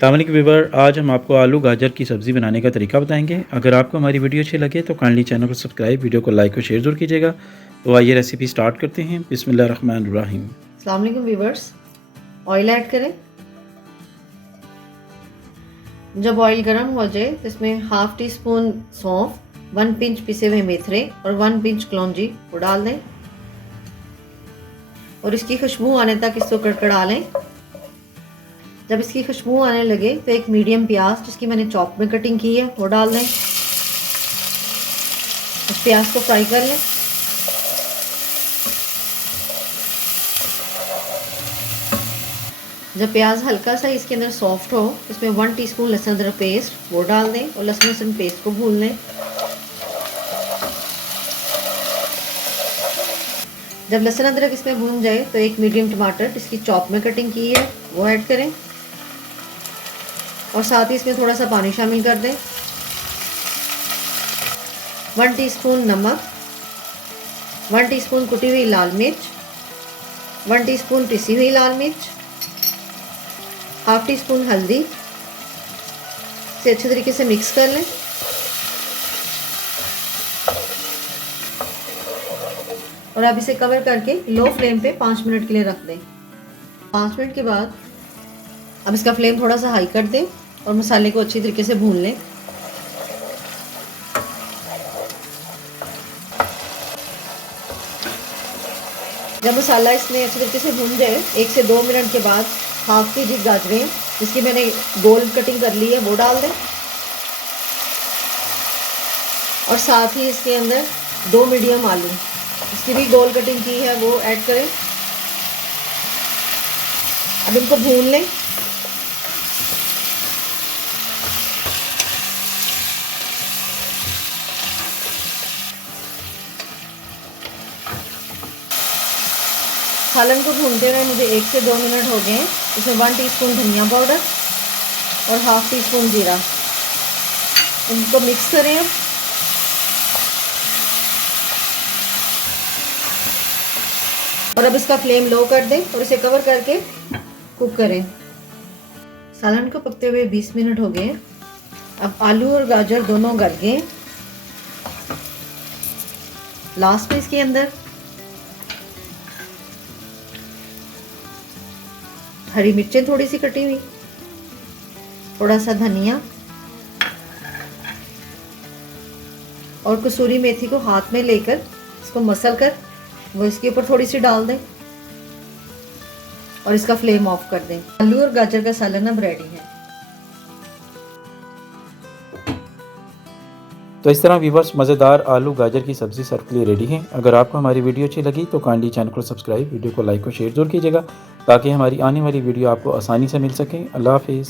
अस्सलाम वालेकुम व्यूअर, आज हम आपको आलू गाजर की सब्ज़ी बनाने का तरीका बताएंगे। अगर आपको हमारी वीडियो अच्छी लगे तो काइंडली चैनल को सब्सक्राइब, वीडियो को लाइक और शेयर ज़रूर कीजिएगा। तो आइए रेसिपी स्टार्ट करते हैं। बिस्मिल्लाहिर्रहमानिर्रहीम। अस्सलाम वालेकुम व्यूअर्स, ऑयल ऐड करें। जब ऑयल गर्म हो जाए तो इसमें हाफ टी स्पून सौंफ, 1 पिंच पिसे हुए मेथरे और 1 पिंच कलौंजी को डाल दें और इसकी खुशबू आने तक इसको कड़कड़ा लें। जब इसकी खुशबू आने लगे तो एक मीडियम प्याज जिसकी मैंने चॉप में कटिंग की है वो डाल दें। इस प्याज को फ्राई कर लें। जब प्याज हल्का सा इसके अंदर सॉफ्ट हो इसमें 1 टीस्पून लहसुन अदरक पेस्ट वो डाल दें और लहसुन पेस्ट को भून लें। जब लहसुन अदरक इसमें भून जाए तो एक मीडियम टमाटर जिसकी चॉप में कटिंग की है वो ऐड करें और साथ ही इसमें थोड़ा सा पानी शामिल कर दें। 1 टीस्पून नमक, 1 टीस्पून कुटी हुई लाल मिर्च, 1 टीस्पून पिसी हुई लाल मिर्च, हाफ टी स्पून हल्दी से अच्छे तरीके से मिक्स कर लें। और अब इसे कवर करके लो फ्लेम पे 5 मिनट के लिए रख दें। 5 मिनट के बाद अब इसका फ्लेम थोड़ा सा हाई कर दें और मसाले को अच्छी तरीके से भून लें। जब मसाला इसमें अच्छी तरीके से भून जाए 1 से 2 मिनट के बाद हाफ के जी गाजरें जिसकी मैंने गोल कटिंग कर ली है वो डाल दें और साथ ही इसके अंदर 2 मीडियम आलू इसकी भी गोल कटिंग की है वो ऐड करें। अब इनको भून लें। सालन को भूनते हुए मुझे 1 से 2 मिनट हो गए हैं। इसमें 1 टीस्पून धनिया पाउडर और हाफ टी स्पून जीरा, इनको मिक्स करें। और अब इसका फ्लेम लो कर दें और इसे कवर करके कुक करें। सालन को पकते हुए 20 मिनट हो गए। अब आलू और गाजर दोनों गल गए। लास्ट में इसके अंदर हरी मिर्चें थोड़ी सी कटी हुई, थोड़ा सा धनिया और कसूरी मेथी को हाथ में लेकर इसको मसल कर वो इसके ऊपर थोड़ी सी डाल दें और इसका फ्लेम ऑफ कर दें। आलू और गाजर का सालन अब रेडी है। तो इस तरह व्यूअर्स मज़ेदार आलू गाजर की सब्ज़ी सर्व के लिए रेडी है। अगर आपको हमारी वीडियो अच्छी लगी तो काइंडली चैनल को सब्सक्राइब, वीडियो को लाइक और शेयर जरूर कीजिएगा ताकि हमारी आने वाली वीडियो आपको आसानी से मिल सके। अल्लाह हाफिज़।